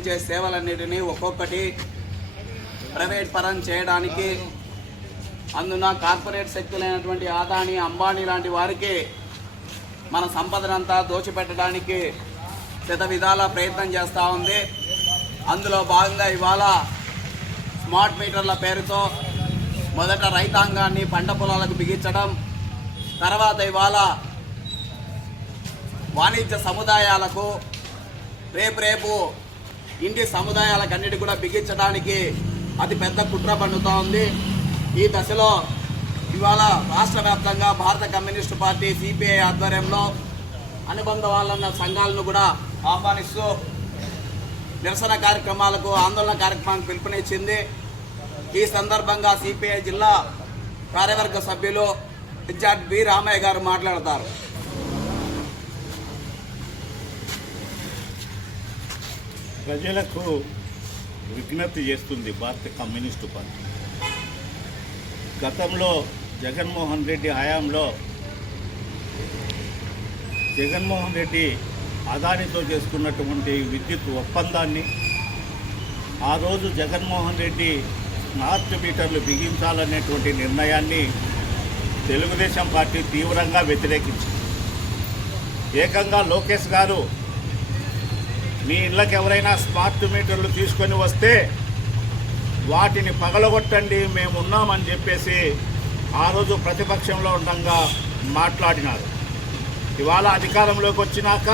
అందించే సేవలన్నిటినీ ఒక్కొక్కటి ప్రైవేట్ పరం చేయడానికి అందున కార్పొరేట్ శక్తులైనటువంటి ఆదాని అంబానీ లాంటి వారికి మన సంపదనంతా దోచిపెట్టడానికి శత విధాల ప్రయత్నం చేస్తూ ఉంది. అందులో భాగంగా ఇవాళ స్మార్ట్ మీటర్ల పేరుతో మొదట రైతాంగాన్ని పంట పొలాలకు బిగించడం తర్వాత ఇవాళ వాణిజ్య సముదాయాలకు రేపు రేపు ఇంటి సముదాయాలకు అన్నిటి కూడా బిగించడానికి అతి పెద్ద కుట్ర పండుతూ ఉంది. ఈ దశలో ఇవాళ రాష్ట్ర వ్యాప్తంగా భారత కమ్యూనిస్టు పార్టీ సిపిఐ ఆధ్వర్యంలో అనుబంధ వాళ్ళన్న సంఘాలను కూడా ఆహ్వానిస్తూ నిరసన కార్యక్రమాలకు ఆందోళన కార్యక్రమానికి పిలుపునిచ్చింది. ఈ సందర్భంగా సిపిఐ జిల్లా కార్యవర్గ సభ్యులు ఇన్ఛార్జ్ బి రామయ్య గారు మాట్లాడతారు. ప్రజలకు విజ్ఞప్తి చేస్తుంది భారత కమ్యూనిస్టు పార్టీ. గతంలో జగన్మోహన్ రెడ్డి హయాంలో జగన్మోహన్ రెడ్డి అదానితో చేసుకున్నటువంటి విద్యుత్ ఒప్పందాన్ని ఆ రోజు జగన్మోహన్ రెడ్డి నార్త్ మీటర్లు బిగించాలనేటువంటి నిర్ణయాన్ని తెలుగుదేశం పార్టీ తీవ్రంగా వ్యతిరేకించింది. ఏకంగా లోకేష్ గారు మీ ఇళ్ళకి ఎవరైనా స్మార్ట్ మీటర్లు తీసుకొని వస్తే వాటిని పగలగొట్టండి మేము ఉన్నామని చెప్పేసి ఆ రోజు ప్రతిపక్షంలో ఉండగా మాట్లాడినారు. ఇవాళ అధికారంలోకి వచ్చినాక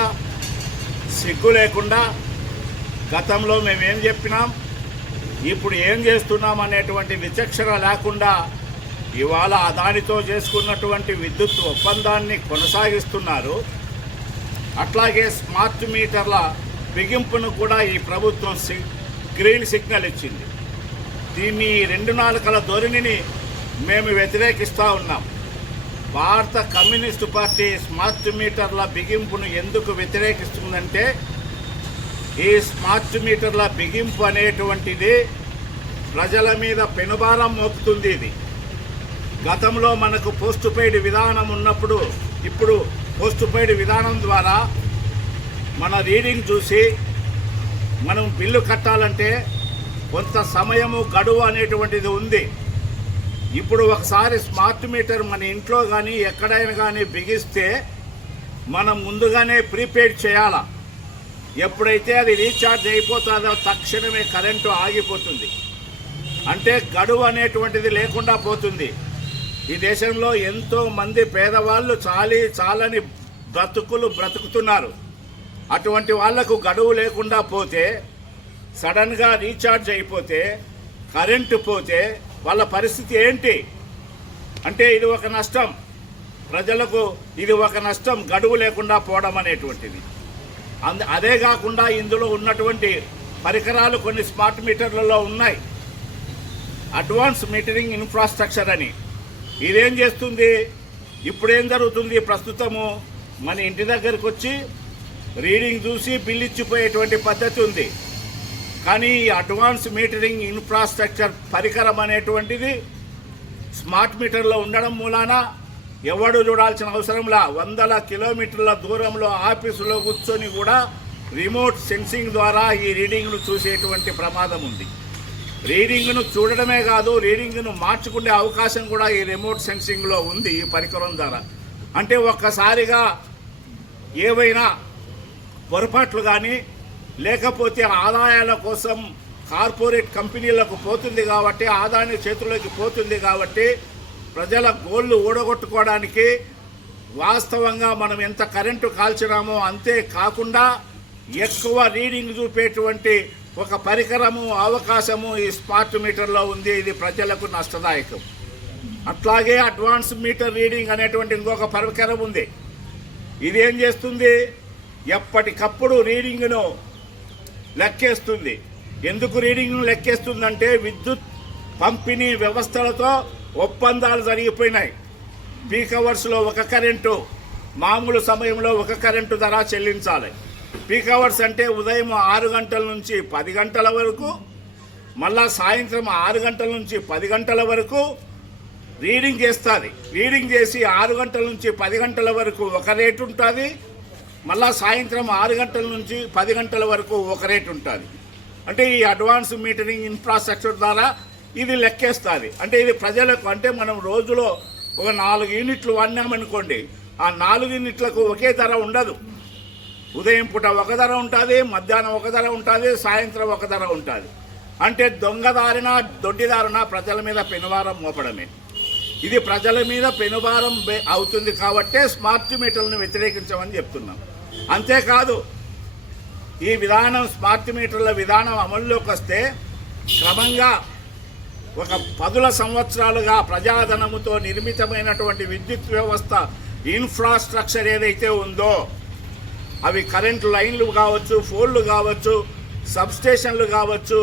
సిగ్గు లేకుండా గతంలో మేమేం చెప్పినాం ఇప్పుడు ఏం చేస్తున్నాం అనేటువంటి విచక్షణ లేకుండా ఇవాళ అదానితో చేసుకున్నటువంటి విద్యుత్ ఒప్పందాన్ని కొనసాగిస్తున్నారు. అట్లాగే స్మార్ట్ మీటర్ల బిగింపును కూడా ఈ ప్రభుత్వం గ్రీన్ సిగ్నల్ ఇచ్చింది. దీన్ని రెండు నాలుకల ధోరణిని మేము వ్యతిరేకిస్తూ ఉన్నాం. భారత కమ్యూనిస్టు పార్టీ స్మార్ట్ మీటర్ల బిగింపును ఎందుకు వ్యతిరేకిస్తుందంటే ఈ స్మార్ట్ మీటర్ల బిగింపు అనేటువంటిది ప్రజల మీద పెనుభారం మోపుతుంది ఇది. గతంలో మనకు పోస్ట్ పెయిడ్ విధానం ఉన్నప్పుడు ఇప్పుడు పోస్ట్ పెయిడ్ విధానం ద్వారా మన రీడింగ్ చూసి మనం బిల్లు కట్టాలంటే కొంత సమయము గడువు అనేటువంటిది ఉంది. ఇప్పుడు ఒకసారి స్మార్ట్ మీటర్ మన ఇంట్లో కానీ ఎక్కడైనా కానీ బిగిస్తే మనం ముందుగానే ప్రీపెయిడ్ చేయాలా? ఎప్పుడైతే అది రీఛార్జ్ అయిపోతుందో తక్షణమే కరెంటు ఆగిపోతుంది. అంటే గడువు అనేటువంటిది లేకుండా పోతుంది. ఈ దేశంలో ఎంతో మంది పేదవాళ్ళు చాలి చాలని బ్రతుకులు బ్రతుకుతున్నారు. అటువంటి వాళ్ళకు గడువు లేకుండా పోతే సడన్గా రీఛార్జ్ అయిపోతే కరెంటు పోతే వాళ్ళ పరిస్థితి ఏంటి? అంటే ఇది ఒక నష్టం. ప్రజలకు ఇది ఒక నష్టం. గడువు లేకుండా పోవడం అనేటువంటిది. అంద అదే కాకుండా ఇందులో ఉన్నటువంటి పరికరాలు కొన్ని స్మార్ట్ మీటర్లలో ఉన్నాయి. అడ్వాన్స్ మీటరింగ్ ఇన్ఫ్రాస్ట్రక్చర్ అని. ఇదేం చేస్తుంది? ఇప్పుడేం జరుగుతుంది? ప్రస్తుతము మన ఇంటి దగ్గరకు వచ్చి రీడింగ్ చూసి బిల్ ఇచ్చిపోయేటువంటి పద్ధతి ఉంది. కానీ ఈ అడ్వాన్స్ మీటరింగ్ ఇన్ఫ్రాస్ట్రక్చర్ పరికరం అనేటువంటిది స్మార్ట్ మీటర్లో ఉండడం మూలాన ఎవడు చూడాల్సిన అవసరంలా వందల కిలోమీటర్ల దూరంలో ఆఫీసులో కూర్చొని కూడా రిమోట్ సెన్సింగ్ ద్వారా ఈ రీడింగ్ను చూసేటువంటి ప్రమాదం ఉంది. రీడింగ్ను చూడడమే కాదు రీడింగ్ను మార్చుకునే అవకాశం కూడా ఈ రిమోట్ సెన్సింగ్లో ఉంది ఈ పరికరం ద్వారా. అంటే ఒక్కసారిగా ఏవైనా పొరపాట్లు కానీ లేకపోతే ఆదాయాల కోసం కార్పొరేట్ కంపెనీలకు పోతుంది కాబట్టి ఆదాయ చేతుల్లోకి పోతుంది కాబట్టి ప్రజల గోళ్ళు ఊడగొట్టుకోవడానికి వాస్తవంగా మనం ఎంత కరెంటు కాల్చినామో అంతే కాకుండా ఎక్కువ రీడింగ్ చూపేటువంటి ఒక పరికరము అవకాశము ఈ స్మార్ట్ మీటర్లో ఉంది. ఇది ప్రజలకు నష్టదాయకం. అట్లాగే అడ్వాన్స్ మీటర్ రీడింగ్ అనేటువంటి ఇంకొక పరికరం ఉంది. ఇది ఏం చేస్తుంది? ఎప్పటికప్పుడు రీడింగ్ను లెక్కేస్తుంది. ఎందుకు రీడింగ్ను లెక్కేస్తుందంటే విద్యుత్ పంపిణీ వ్యవస్థలతో ఒప్పందాలు జరిగిపోయినాయి. పీక్ అవర్స్లో ఒక కరెంటు మామూలు సమయంలో ఒక కరెంటు ధర చెల్లించాలి. పీక్ అవర్స్ అంటే ఉదయం ఆరు గంటల నుంచి పది గంటల వరకు మళ్ళా సాయంత్రం ఆరు గంటల నుంచి పది గంటల వరకు రీడింగ్ చేస్తుంది. రీడింగ్ చేసి ఆరు గంటల నుంచి పది గంటల వరకు ఒక రేటు ఉంటుంది మళ్ళా సాయంత్రం ఆరు గంటల నుంచి పది గంటల వరకు ఒక రేట్ ఉంటుంది. అంటే ఈ అడ్వాన్స్ మీటరింగ్ ఇన్ఫ్రాస్ట్రక్చర్ ద్వారా ఇది లెక్కేస్తుంది. అంటే ఇది ప్రజలకు అంటే మనం రోజులో ఒక నాలుగు యూనిట్లు వాడినామనుకోండి ఆ నాలుగు యూనిట్లకు ఒకే ధర ఉండదు. ఉదయం పూట ఒక ధర ఉంటుంది మధ్యాహ్నం ఒక ధర ఉంటుంది సాయంత్రం ఒక ధర ఉంటుంది. అంటే దొంగదారిన దొడ్డిదారిన ప్రజల మీద పెనువారం మోపడమే. ఇది ప్రజల మీద పెనుభారం అవుతుంది కాబట్టే స్మార్ట్ మీటర్లను వ్యతిరేకించమని చెప్తున్నాం. అంతేకాదు ఈ విధానం స్మార్ట్ మీటర్ల విధానం అమల్లోకి వస్తే క్రమంగా ఒక పదుల సంవత్సరాలుగా ప్రజాధనముతో నిర్మితమైనటువంటి విద్యుత్ వ్యవస్థ ఇన్ఫ్రాస్ట్రక్చర్ ఏదైతే ఉందో అవి కరెంటు లైన్లు కావచ్చు ఫోన్లు కావచ్చు సబ్స్టేషన్లు కావచ్చు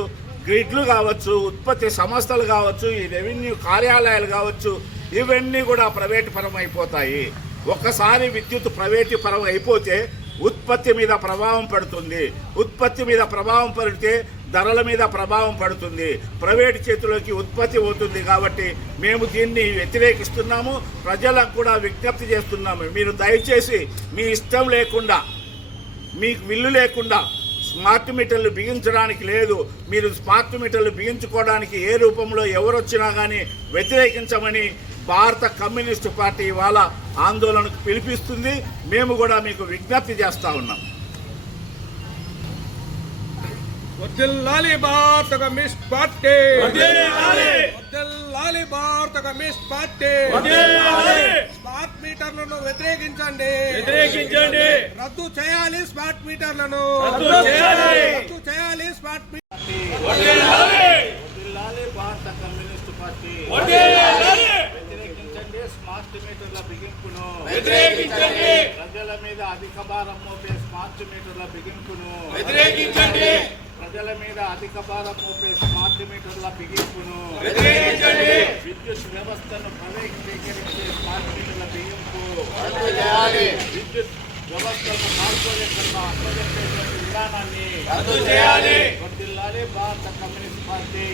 గ్రిడ్లు కావచ్చు ఉత్పత్తి సంస్థలు కావచ్చు ఈ రెవెన్యూ కార్యాలయాలు కావచ్చు ఇవన్నీ కూడా ప్రైవేటు పరం అయిపోతాయి ఒక్కసారి విద్యుత్ ప్రైవేటు పరం అయిపోతే ఉత్పత్తి మీద ప్రభావం పడుతుంది. ఉత్పత్తి మీద ప్రభావం పడితే ధరల మీద ప్రభావం పడుతుంది. ప్రైవేట్ చేతిలోకి ఉత్పత్తి అవుతుంది కాబట్టి మేము దీన్ని వ్యతిరేకిస్తున్నాము. ప్రజలకు కూడా విజ్ఞప్తి చేస్తున్నాము. మీరు దయచేసి మీ ఇష్టం లేకుండా మీకు విల్లు లేకుండా స్మార్ట్ మీటర్లు బిగించడానికి లేదు. మీరు స్మార్ట్ మీటర్లు బిగించుకోవడానికి ఏ రూపంలో ఎవరొచ్చినా కానీ వ్యతిరేకించమని భారత కమ్యూనిస్టు పార్టీ ఇవాళ ఆందోళనకు పిలిపిస్తుంది. మేము కూడా మీకు విజ్ఞప్తి చేస్తా ఉన్నాం. వర్ధిల్లాలి భారత కమ్యూనిస్ట్ పార్టీ. వర్ధిల్లాలి భారత కమ్యూనిస్ట్ పార్టీ. స్మార్ట్ మీటర్లను వ్యతిరేకించండి. వ్యతిరేకించండి. రద్దు చేయాలి స్మార్ట్ మీటర్లను. రద్దు చేయాలి. రద్దు చేయాలి స్మార్ట్ మీ- వదిలాలి భారత కమ్యూనిస్టు పార్టీ. స్మార్ట్ మీటర్ల బిగింపును వ్యతిరేకించండి. ప్రజల మీద అధిక భారం మోపే స్మార్ట్ మీటర్ల బిగింపును వ్యతిరేకించండి. ప్రజల మీద అధిక భారం మోపే స్మార్ట్ మీటర్ల బిగింపును వ్యతిరేకించండి. విద్యుత్ వ్యవస్థను ప్రైవేటీకరించే స్మార్ట్ మీటర్ల బిగింపు విద్యుత్ వ్యవస్థను కార్పొరేషన్లో అప్పగించేటువంటి విధానాన్ని రద్దు చేయాలి. భారత కమ్యూనిస్ట్ పార్టీ.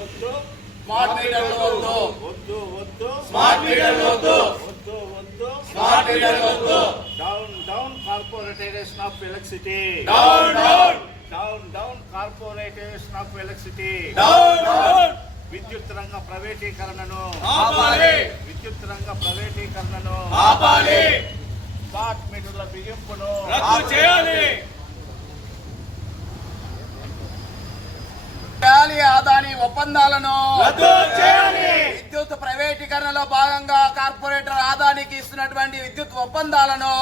వద్దు స్మార్ట్ మీటర్లు వద్దు. వద్దు వద్దు. స్మార్ట్ మీటర్లు వద్దు. వద్దు వద్దు. స్మార్ట్ మీటర్లు వద్దు. Down down corporatisation of electricity down down down down corporatisation of electricity down down విద్యుత్ రంగ ప్రైవేటీకరణను. ఆపాలి విద్యుత్ రంగ ప్రైవేటీకరణను. ఆపాలి స్మార్ట్ మీటర్ల బిగింపును. రద్దు చేయాలి. చేయాలి ఆదాని ఒప్పందాలను విద్యుత్ ప్రైవేటీకరణలో భాగంగా కార్పొరేటర్ ఆదానికి ఇస్తున్నటువంటి విద్యుత్ ఒప్పందాలను.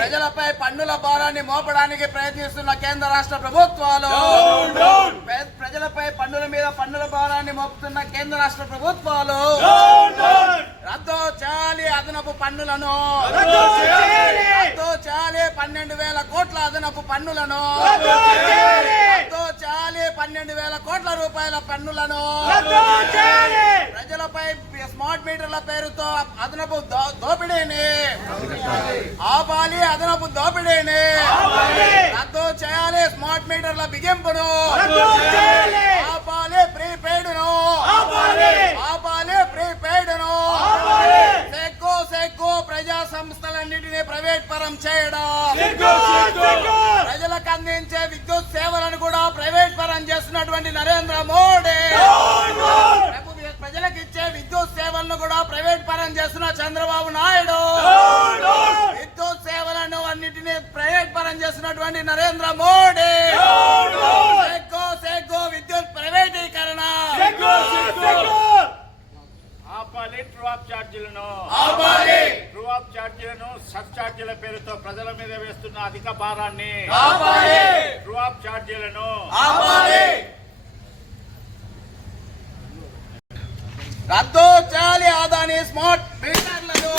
ప్రజలపై పన్నుల భారాన్ని మోపడానికి ప్రయత్నిస్తున్న కేంద్ర రాష్ట్ర ప్రభుత్వాలు ప్రజలపై పన్నుల మీద పన్నుల భారాన్ని మోపుతున్న కేంద్ర రాష్ట్ర ప్రభుత్వాలు రద్దు చేయాలి అదనపు పన్నులను. రద్దు చేయాలి. పన్నెండు వేల కోట్ల అదనపు పన్నులను. చేయాలి. పన్నెండు వేల కోట్ల రూపాయల పన్నులను. ప్రజలపై స్మార్ట్ మీటర్ల పేరుతో అదనపు దోపిడీని ఆపాలి అదనపు దోపిడీని రద్దు చేయాలి స్మార్ట్ మీటర్ల బిగింపును రద్దు చేయాలి. ఆపాలి ప్రీపెయిడ్ను ఆపాలి. ఆపాలి ప్రీపెయిడ్ను ఆపాలి. సెక్కు సెక్కు ప్రజా సంస్థలన్నింటినీ ప్రైవేట్ పరం చేయడం. ప్రజలకు అందించే విద్యుత్ సేవలను కూడా ప్రైవేట్ పరం చేస్తున్నటువంటి నరేంద్ర మోడీ. ప్రజలకు ఇచ్చే విద్యుత్ సేవలను కూడా ప్రైవేట్ పరం చేస్తున్న చంద్రబాబు నాయుడు. విద్యుత్ సేవలను అన్నిటినీ ప్రైవేట్ పరం చేస్తున్నటువంటి నరేంద్ర మోడీ. డౌన్ డౌన్ సెగ్గు సెగ్గు విద్యుత్ ప్రైవేటీకరణ. ఆపాలి ఆఫ్ ఛార్జీలను. ఆపాలి. ఆఫ్ ఛార్జీలను సబ్ ఛార్జీల పేరుతో ప్రజల మీద వేస్తున్న అధిక భారాన్ని ఆఫ్ ఛార్జీలను రద్దు చేయాలి ఆదాని స్మార్ట్ మీటర్లను